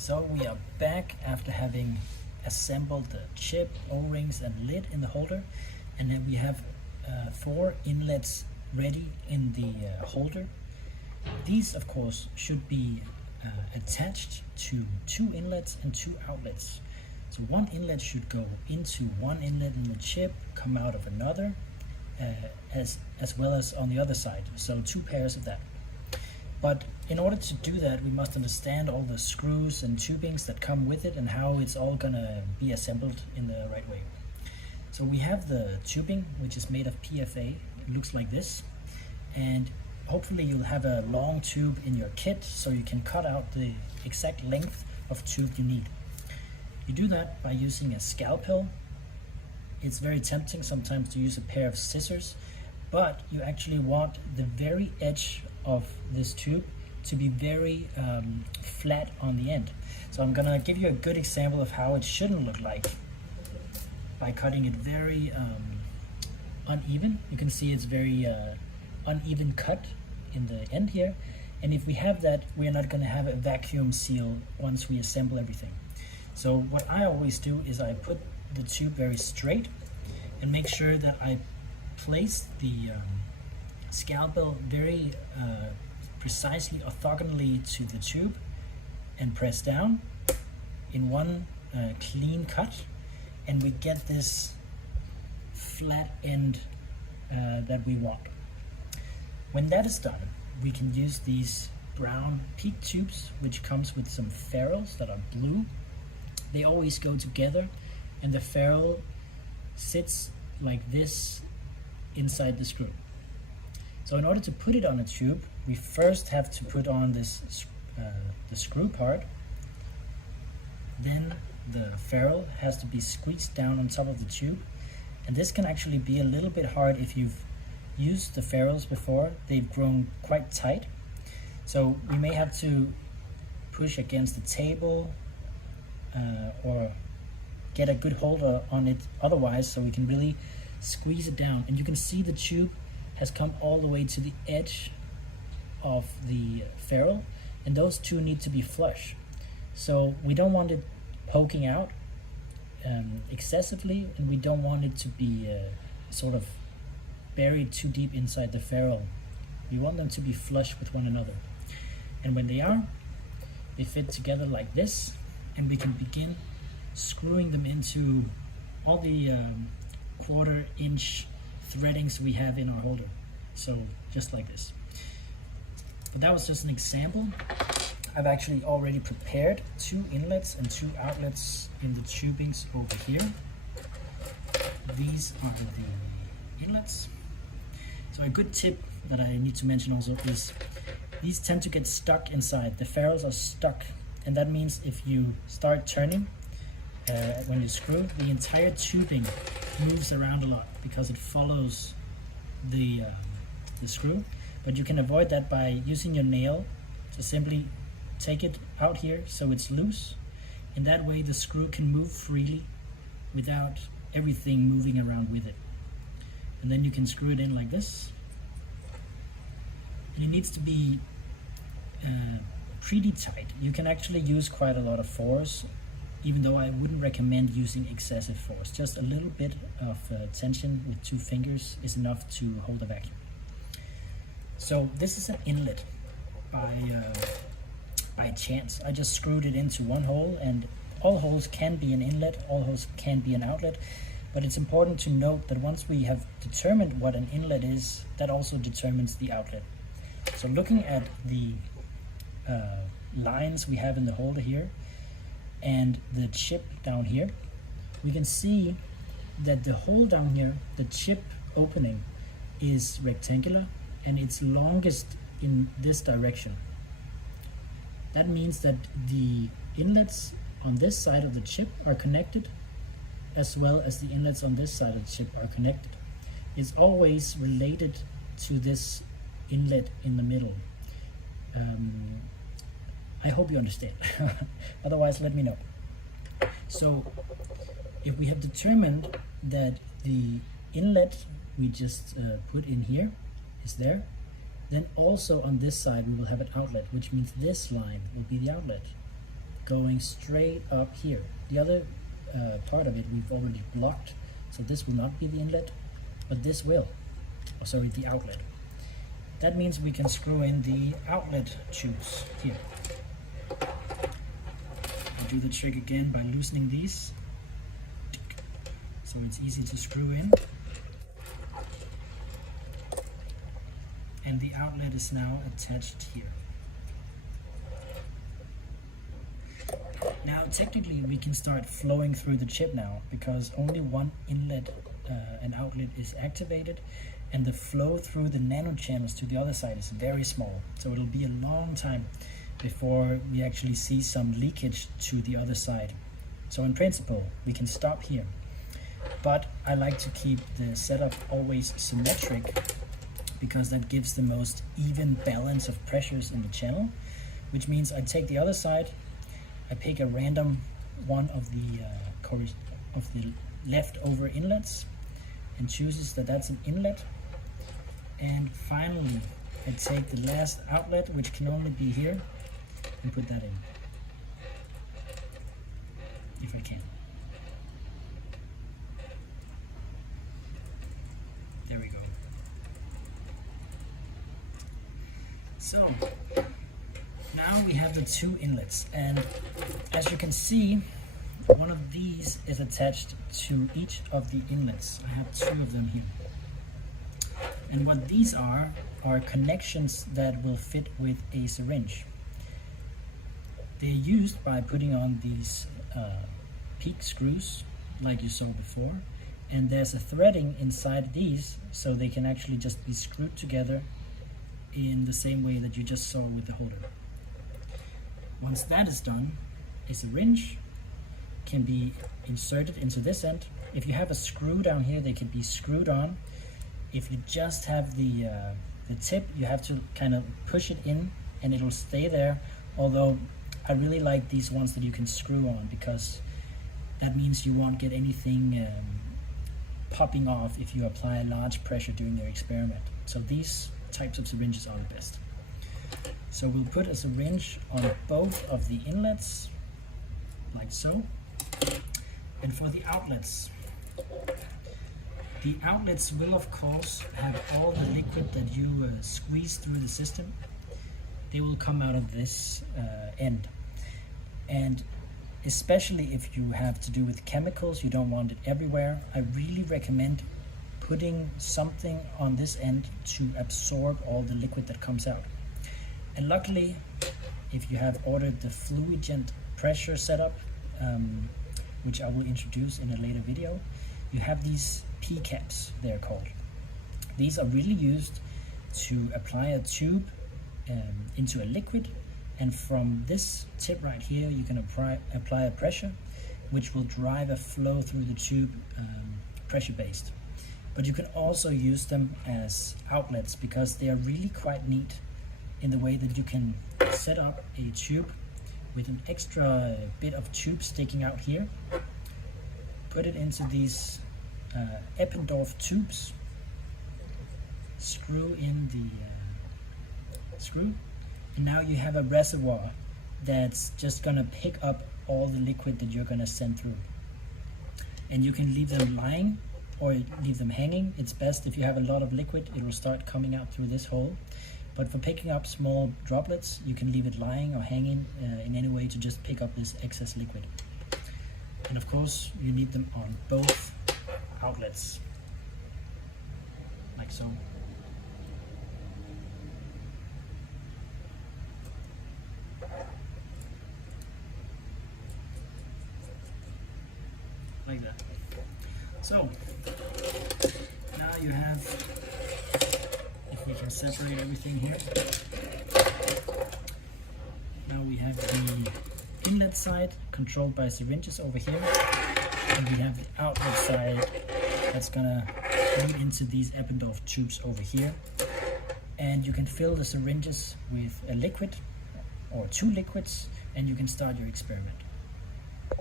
So we are back after having assembled the chip, O-rings and lid in the holder, and then we have 4 inlets ready in the holder. These of course should be attached to 2 inlets and 2 outlets. So one inlet should go into one inlet in the chip, come out of another, as well as on the other side. So 2 pairs of that. But in order to do that, we must understand all the screws and tubings that come with it and how it's all gonna be assembled in the right way. So we have the tubing, which is made of PFA. It looks like this. And hopefully you'll have a long tube in your kit so you can cut out the exact length of tube you need. You do that by using a scalpel. It's very tempting sometimes to use a pair of scissors, but you actually want the very edge of this tube to be very flat on the end. So I'm gonna give you a good example of how it shouldn't look like by cutting it very uneven. You can see it's very uneven cut in the end here. And if we have that, we're not gonna have a vacuum seal once we assemble everything. So what I always do is I put the tube very straight and make sure that I place the scalpel very precisely orthogonally to the tube and press down in one clean cut, and we get this flat end that we want. When that is done, we can use these brown PEEK tubes, which comes with some ferrules that are blue. They always go together, and the ferrule sits like this inside the screw. So in order to put it on a tube, we first have to put on this the screw part. Then the ferrule has to be squeezed down on top of the tube, and this can actually be a little bit hard if you've used the ferrules before. They've grown quite tight, so we may have to push against the table or get a good hold on it otherwise, so we can really squeeze it down. And you can see the tube has come all the way to the edge of the ferrule, and those two need to be flush. So we don't want it poking out excessively, and we don't want it to be sort of buried too deep inside the ferrule. We want them to be flush with one another. And when they are, they fit together like this, and we can begin screwing them into all the 1/4 inch threadings we have in our holder. So just like this. But that was just an example. I've actually already prepared 2 inlets and 2 outlets in the tubings over here. These are the inlets. So a good tip that I need to mention also is these tend to get stuck inside. The ferrules are stuck, and that means if you start turning when you screw, the entire tubing moves around a lot because it follows the screw. But you can avoid that by using your nail to simply take it out here so it's loose. In that way the screw can move freely without everything moving around with it. And then you can screw it in like this. And it needs to be pretty tight. You can actually use quite a lot of force, even though I wouldn't recommend using excessive force. Just a little bit of tension with 2 fingers is enough to hold a vacuum. So this is an inlet by chance. I just screwed it into one hole, and all holes can be an inlet, all holes can be an outlet, but it's important to note that once we have determined what an inlet is, that also determines the outlet. So looking at the lines we have in the holder here and the chip down here, we can see that the hole down here, the chip opening, is rectangular and it's longest in this direction. That means that the inlets on this side of the chip are connected, as well as the inlets on this side of the chip are connected. It's always related to this inlet in the middle. I hope you understand. Otherwise, let me know. So if we have determined that the inlet we just put in here is there, then also on this side we will have an outlet, which means this line will be the outlet. going straight up here. The other part of it we've already blocked, so this will not be the inlet, but this will. Oh, sorry, the outlet. That means we can screw in the outlet tubes here. I'll do the trick again by loosening these, so it's easy to screw in. And the outlet is now attached here. Now technically we can start flowing through the chip now, because only one inlet and outlet is activated, and the flow through the nanochannels to the other side is very small. So it'll be a long time before we actually see some leakage to the other side. So in principle we can stop here, but I like to keep the setup always symmetric, because that gives the most even balance of pressures in the channel, which means I take the other side, I pick a random one of the leftover inlets and chooses that that's an inlet, and finally I take the last outlet, which can only be here, and put that in, if I can. There we go. So now we have the two inlets, and as you can see, one of these is attached to each of the inlets. I have two of them here. And what these are connections that will fit with a syringe. They're used by putting on these peak screws like you saw before, and there's a threading inside these, so they can actually just be screwed together in the same way that you just saw with the holder. Once that is done, a syringe can be inserted into this end. If you have a screw down here, they can be screwed on. If you just have the tip, you have to kind of push it in and it'll stay there. Although I really like these ones that you can screw on, because that means you won't get anything popping off if you apply a large pressure during your experiment. So these types of syringes are the best. So we'll put a syringe on both of the inlets, like so. And for the outlets will of course have all the liquid that you squeeze through the system. They will come out of this end. And especially if you have to do with chemicals, you don't want it everywhere, I really recommend putting something on this end to absorb all the liquid that comes out. And luckily, if you have ordered the Fluigent pressure setup, which I will introduce in a later video, you have these P-caps, they're called. These are really used to apply a tube into a liquid, and from this tip right here you can apply a pressure which will drive a flow through the tube, pressure based. But you can also use them as outlets, because they are really quite neat in the way that you can set up a tube with an extra bit of tube sticking out here, put it into these Eppendorf tubes, screw in the screw, and now you have a reservoir that's just gonna pick up all the liquid that you're gonna send through. And you can leave them lying or leave them hanging. It's best if you have a lot of liquid, it will start coming out through this hole. But for picking up small droplets, you can leave it lying or hanging in any way to just pick up this excess liquid. And of course, you need them on both outlets, like so. Like that. So, now you have, if we can separate everything here, now we have the inlet side controlled by syringes over here, and we have the outlet side that's gonna feed into these Eppendorf tubes over here. And you can fill the syringes with a liquid or two liquids, and you can start your experiment.